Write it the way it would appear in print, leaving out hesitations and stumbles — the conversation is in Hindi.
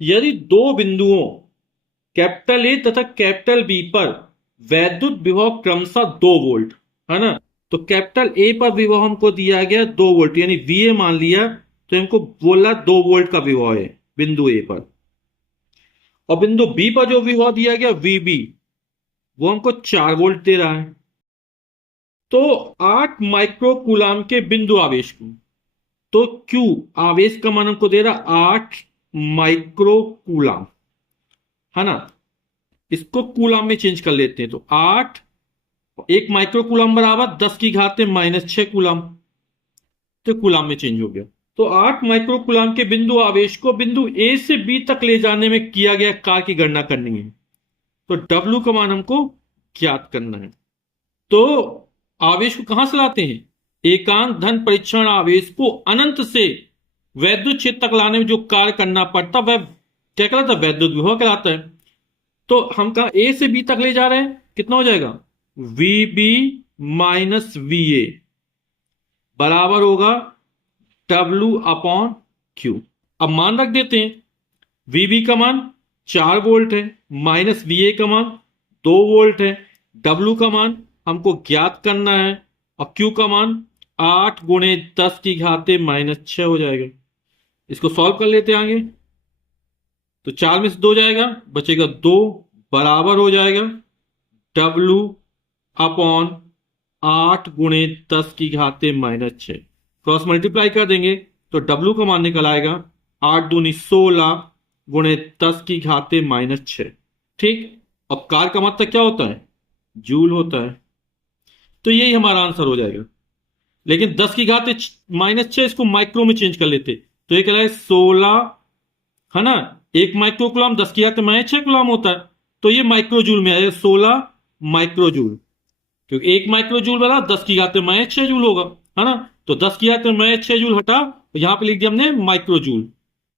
यदि दो बिंदुओं कैपिटल ए तथा कैपिटल बी पर वैद्युत विभव क्रमशः 2 वोल्ट, है ना। तो कैपिटल ए पर विभव हमको दिया गया 2 वोल्ट, यानी वीए मान लिया, तो हमको बोला 2 वोल्ट का विभव है बिंदु ए पर। और बिंदु बी पर जो विभव दिया गया वीबी, वो हमको 4 वोल्ट दे रहा है। तो 8 माइक्रो कूलाम के बिंदु आवेश को, तो क्यू आवेश का मान हमको दे रहा 8 माइक्रो कूलाम, है ना। इसको कूलाम में चेंज कर लेते हैं, तो 1 माइक्रो कूलाम बराबर 10⁻⁻6 कूलाम, तो कूलाम में चेंज हो गया। तो 8 माइक्रो कूलाम के बिंदु आवेश को बिंदु ए से बी तक ले जाने में किया गया कार्य की गणना करनी है। तो डब्ल्यू का मान हमको ज्ञात करना है। तो आवेश को कहां से लाते हैं? एकांक धन परीक्षण आवेश को अनंत से वैद्युत क्षेत्र तक लाने में जो कार्य करना पड़ता वह क्या कहलाता है? वैद्युत विभव कहलाता है। तो हम कहा ए से बी तक ले जा रहे हैं, कितना हो जाएगा? वीबी माइनस वी ए बराबर होगा W/Q। अब मान रख देते हैं, वीबी का मान 4 वोल्ट है, माइनस वीए का मान 2 वोल्ट है, डब्ल्यू का मान हमको ज्ञात करना है, और क्यू का मान 8 × 10⁻⁻6 हो जाएगा। इसको सॉल्व कर लेते हैं आगे। तो 4 में से 2 जाएगा, बचेगा 2, बराबर हो जाएगा W/8 × 10⁻⁶। क्रॉस मल्टीप्लाई कर देंगे तो डब्ल्यू का मान निकल आएगा 8×16 × 10⁻⁻6। ठीक। और कार का मतलब क्या होता है? जूल होता है। तो यही हमारा आंसर हो जाएगा। लेकिन 10⁻⁻6 इसको माइक्रो में चेंज कर लेते, तो ये कहलाए 16, है ना। 1 माइक्रो कूलाम 10⁻⁻6 कूलाम होता है, तो ये माइक्रो जूल में आएगा 16 माइक्रो जूल, क्योंकि 1 माइक्रो जूल वाला 10⁻⁻6 जूल होगा, है ना। तो 10⁻⁻6 जूल हटा, यहां पे लिख दिया हमने माइक्रो जूल।